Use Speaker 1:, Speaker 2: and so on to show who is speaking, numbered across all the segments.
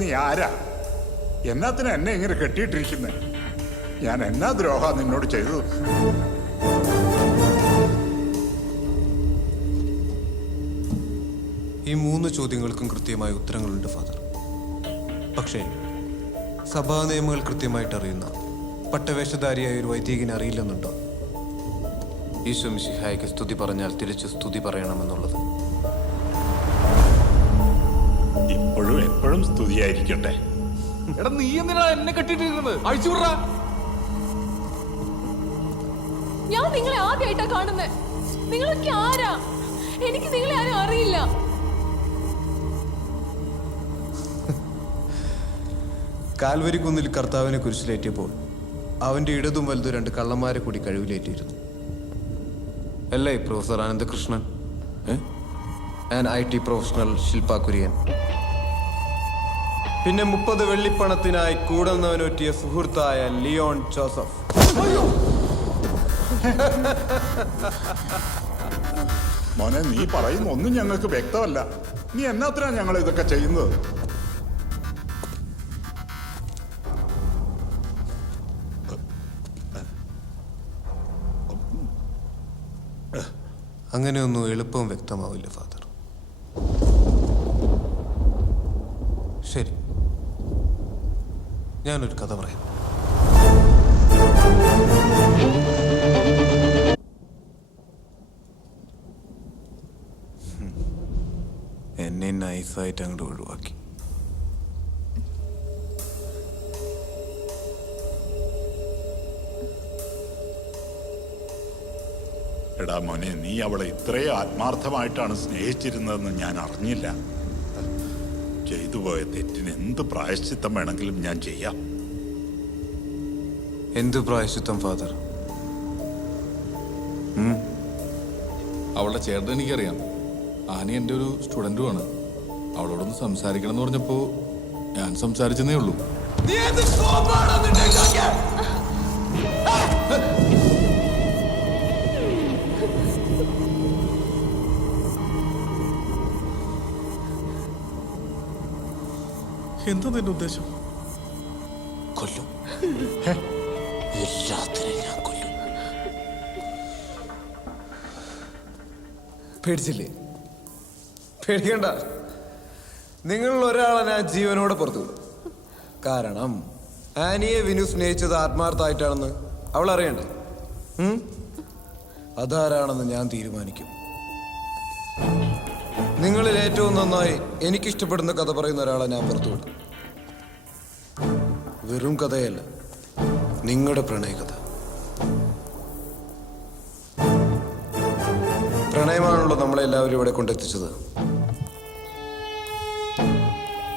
Speaker 1: നീ ആരാ? എന്നാത്തിനാ എന്നെ ഇങ്ങനെ കെട്ടിയിട്ടിരിക്കുന്നത് ഞാൻ എന്നാ ദ്രോഹ നിന്നോട് ചെയ്തു
Speaker 2: ഈ മൂന്ന് ചോദ്യങ്ങൾക്കും കൃത്യമായ ഉത്തരങ്ങളുണ്ട് ഫാദർ. പക്ഷേ സഭാ നിയമങ്ങൾ കൃത്യമായിട്ട് അറിയുന്ന പട്ടവേഷധാരിയായ ഒരു വൈദികനെ അറിയില്ലെന്നുണ്ടോ? ഈശോ മിശിഹായ്ക്ക് സ്തുതി പറഞ്ഞാൽ തിരിച്ച് സ്തുതി പറയണമെന്നുള്ളത്.
Speaker 1: ഇപ്പോഴും എപ്പോഴും സ്തുതിയായിരിക്കട്ടെ.
Speaker 3: എടാ നീ എന്തിനാ എന്നെ കെട്ടിട്ടിരുന്നത് അഴിച്ചു വിടറാ.
Speaker 4: ഞാൻ നിങ്ങളെ ആദ്യമായിട്ടാ കാണുന്നത് നിങ്ങളൊക്കെ ആരാ? എനിക്ക് നിങ്ങളെ ആരും അറിയില്ല.
Speaker 2: കാൽവരി കുന്നിൽ കർത്താവിനെ കുരിശിലേറ്റിയപ്പോൾ അവന്റെ ഇടതും വലുതും രണ്ട് കള്ളന്മാരെ കൂടി കഴിവിലേറ്റിയിരുന്നു. അല്ലേ professor Anandakrishnan and I T professional Shilpa Kurian പിന്നെ മുപ്പത് വെള്ളിപ്പണത്തിനായി കൂടുന്നവനൊറ്റിയ സുഹൃത്തായ ലിയോൺ ജോസഫ്.
Speaker 1: മോനെ നീ പറയുന്ന ഒന്നും ഞങ്ങൾക്ക് വ്യക്തമല്ല. നീ എന്നാത്തിനാ ഞങ്ങൾ ഇതൊക്കെ ചെയ്യുന്നത്?
Speaker 2: അങ്ങനെയൊന്നും എളുപ്പം വ്യക്തമാവില്ല ഫാദർ. ശരി. ഞാനൊരു കഥ പറയാം. എന്നെ നൈസായിട്ട് അങ്ങോട്ട് ഒഴിവാക്കി.
Speaker 1: എടാ മോനെ നീ അവളെ ഇത്രയും ആത്മാർത്ഥമായിട്ടാണ് സ്നേഹിച്ചിരുന്നതെന്ന് ഞാൻ അറിഞ്ഞില്ല. ചെയ്തു പോയ തെറ്റിന് എന്ത് പ്രായശ്ചിത്തം വേണമെങ്കിലും ഞാൻ ചെയ്യാം.
Speaker 2: എന്ത് പ്രായശ്ചിത്തം ഫാദർ?
Speaker 3: അവളുടെ ചേട്ടൻ എനിക്കറിയാം. ആനി എന്റെ ഒരു സ്റ്റുഡന്റുമാണ് അവളോടൊന്ന് സംസാരിക്കണം എന്ന് പറഞ്ഞപ്പോൾ ഞാൻ സംസാരിച്ചെന്നേ ഉള്ളൂ.
Speaker 5: എന്താ നിന്റെ ഉദ്ദേശം?
Speaker 2: കൊല്ലും. എല്ലാത്തിനെയും ഞാൻ കൊല്ലും. പേടിച്ചില്ലേ? പേടിക്കണ്ട. നിങ്ങൾ ഒരാളെ ഞാൻ ജീവനോടെ പുറത്തു കാരണം ആനിയെ വിനു സ്നേഹിച്ചത് ആത്മാർത്ഥമായിട്ടാണെന്ന് അവൾ അറിയണ്ടേ? അതാരാണെന്ന് ഞാൻ തീരുമാനിക്കും. നിങ്ങളിൽ ഏറ്റവും നന്നായി എനിക്കിഷ്ടപ്പെടുന്ന കഥ പറയുന്ന ഒരാളെ ഞാൻ പുറത്തു വിടും. വെറും കഥയല്ല നിങ്ങളുടെ പ്രണയകഥ. പ്രണയമാണല്ലോ നമ്മളെ എല്ലാവരും ഇവിടെ കൊണ്ടെത്തിച്ചത്.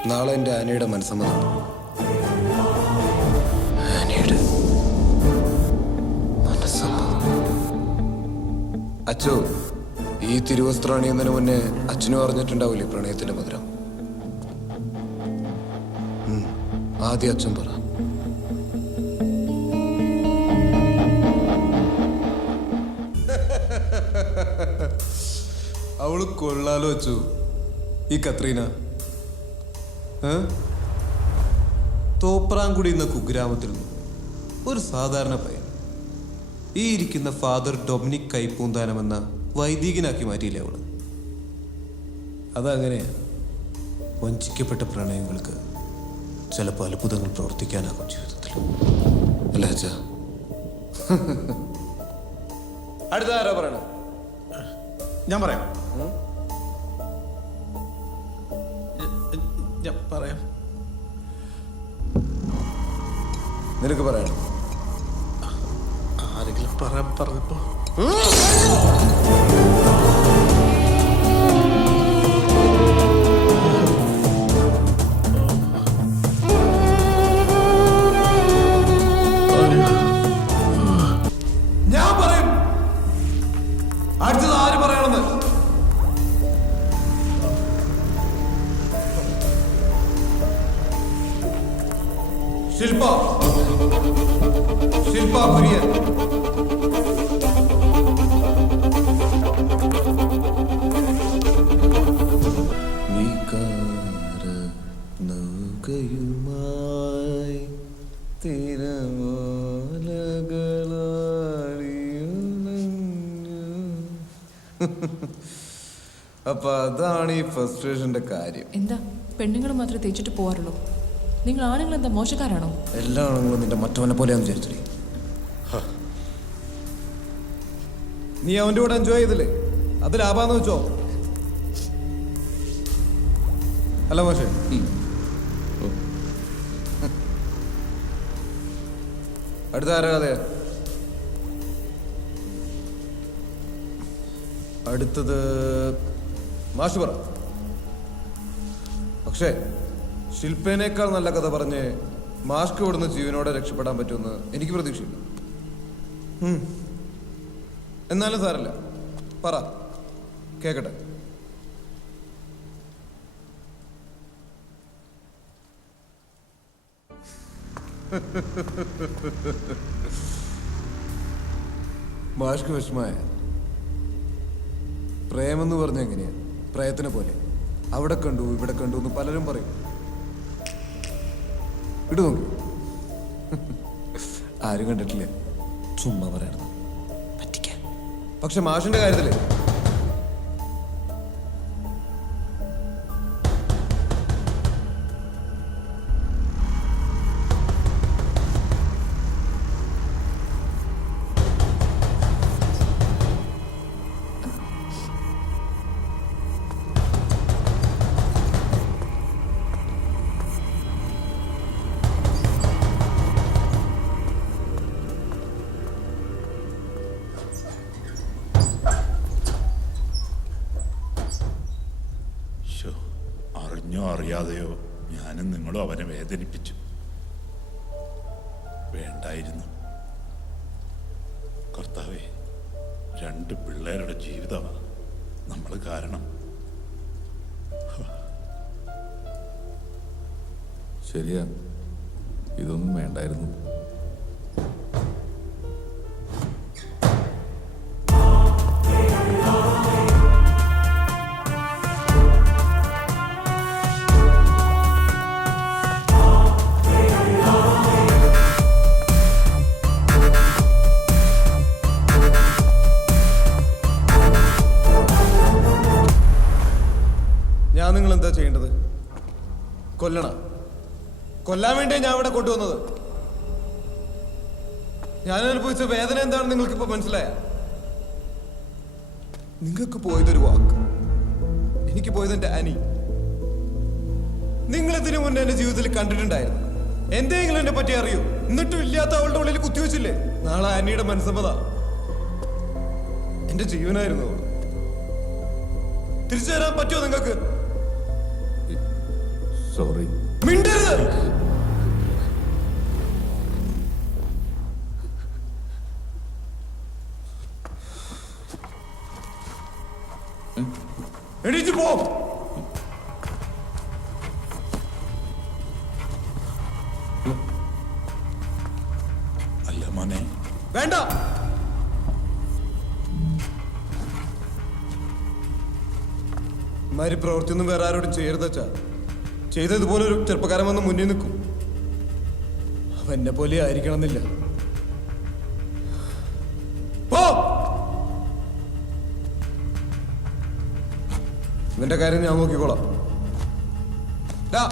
Speaker 2: നാളെ എന്റെ ആനയുടെ മനസ്സമ്മതമാണ്. ആനയുടെ അച്ചോ ഈ തിരുവസ്ത്രം അണിയുന്നതിന് മുന്നേ അച്ഛനും അറിഞ്ഞിട്ടുണ്ടാവില്ലേ പ്രണയത്തിന്റെ മധുരം? ആദ്യ അച്ഛൻ പറ. അവൾ കൊള്ളാലോ അച്ചു. ഈ കത്രീന. തോപ്രാങ്കുടി എന്ന കുഗ്രാമത്തിൽ ഒരു സാധാരണ പയ്യൻ. ഈ ഇരിക്കുന്ന ഫാദർ ഡൊമിനിക് കൈപ്പൂന്താനം എന്ന വൈദികനാക്കി മാറ്റിയില്ലേ അവൾ? അതങ്ങനെ വഞ്ചിക്കപ്പെട്ട പ്രണയങ്ങൾക്ക് ചിലപ്പോൾ അത്ഭുതങ്ങൾ പ്രവർത്തിക്കാനാകും ജീവിതത്തിൽ. അല്ലേ അച്ഛാ? അടുത്ത ആരാ പറയണം
Speaker 5: ഞാൻ പറയാം. ഞാൻ പറയാം.
Speaker 2: നിനക്ക് പറയണം
Speaker 5: ആരെങ്കിലും പറയാൻ പറഞ്ഞപ്പോ
Speaker 2: ഞാൻ പറയും. അടുത്തത് ആര് പറയണമെന്ന്? ശില്പ. ശില്പ കുര്യൻ. വികാര നൗക അപ്പൊ അതാണ് ഈ ഫ്രസ്ട്രേഷന്റെ കാര്യം.
Speaker 4: എന്താ? പെണ്ണുങ്ങൾ മാത്രമേ തേച്ചിട്ട് പോവാറുള്ളൂ. നിങ്ങൾ ആണുങ്ങൾ എന്താ മോശക്കാരാണോ?
Speaker 2: എല്ലാ ആണുങ്ങളും നിന്റെ മറ്റവനെ പോലെയാന്ന് വിചാരിച്ചില്ലേ നീ അവന്റെ കൂടെ എൻജോയ് ചെയ്തില്ലേ? അത് ലാഭാന്ന് വെച്ചോ. അല്ല പക്ഷേ അടുത്ത ആരാ കഥയാ അടുത്തത് മാഷ് പറ. പക്ഷേ ശില്പേനേക്കാൾ നല്ല കഥ പറഞ്ഞ് മാഷ്ക്ക് ഇവിടുന്ന് ജീവനോടെ രക്ഷപ്പെടാൻ പറ്റുമെന്ന് എനിക്ക് പ്രതീക്ഷയില്ല. എന്നാലും സാരല്ല പറ. കേക്കട്ടെ. മാഷ്ക്ക് വിഷമായ പ്രേമെന്ന് പറഞ്ഞ എങ്ങനെയാ? പ്രയത്തിനെ പോലെ. അവിടെ കണ്ടു ഇവിടെ കണ്ടു എന്ന് പലരും പറയും. ഇടു നോക്കി. ആരും കണ്ടിട്ടില്ല? ചുമ്മാ പറയണം പക്ഷെ മാഷിന്റെ കാര്യത്തിൽ
Speaker 1: ശോ, അറിഞ്ഞോ അറിയാതെയോ ഞാനും നിങ്ങളും അവനെ വേദനിപ്പിച്ചു. വേണ്ടായിരുന്നു. കർത്താവേ രണ്ട് പിള്ളേരുടെ ജീവിതമാണ് നമ്മൾ കാരണം.
Speaker 3: ശരിയാ ഇതൊന്നും വേണ്ടായിരുന്നു.
Speaker 2: ചെയ്യേണ്ടത്? കൊല്ലണ? കൊല്ലാൻ വേണ്ടിയാ ഞാൻ ഇവിടെ കൊണ്ടുവന്നത്. ഞാൻ അനുഭവിച്ച വേദന എന്താണെന്ന് നിങ്ങൾക്ക് ഇപ്പൊ മനസ്സിലായ? നിങ്ങൾക്ക് പോയതൊരു വാക്ക്. എനിക്ക് പോയത് എന്റെ അനി. നിങ്ങൾ ഇതിനു മുന്നേ എന്റെ ജീവിതത്തിൽ കണ്ടിട്ടുണ്ടായിരുന്നു? എന്തെങ്കിലും എന്നെ പറ്റി അറിയൂ? എന്നിട്ടും ഇല്ലാത്ത അവളുടെ ഉള്ളിൽ കുത്തിവെച്ചില്ലേ നാളെ അനിയുടെ മനസ്സമ്മത. എന്റെ ജീവനായിരുന്നു തിരിച്ചു തരാൻ പറ്റുമോ നിങ്ങൾക്ക്?
Speaker 3: സോറി
Speaker 2: മിണ്ടരുത്. പോ.
Speaker 1: അല്ല മോനെ.
Speaker 2: വേണ്ട. മാതിരി പ്രവൃത്തിയൊന്നും വേറെ ആരോടും ചെയ്യരുതച്ചാ ചെയ്തതുപോലെ ഒരു ചെറുപ്പക്കാരൻ വന്ന് മുന്നിൽ നിൽക്കും. അവൻ എന്നെ പോലെ ആയിരിക്കണം എന്നില്ല ഇവന്റെ കാര്യം ഞാൻ നോക്കിക്കോളാം. ഡാ.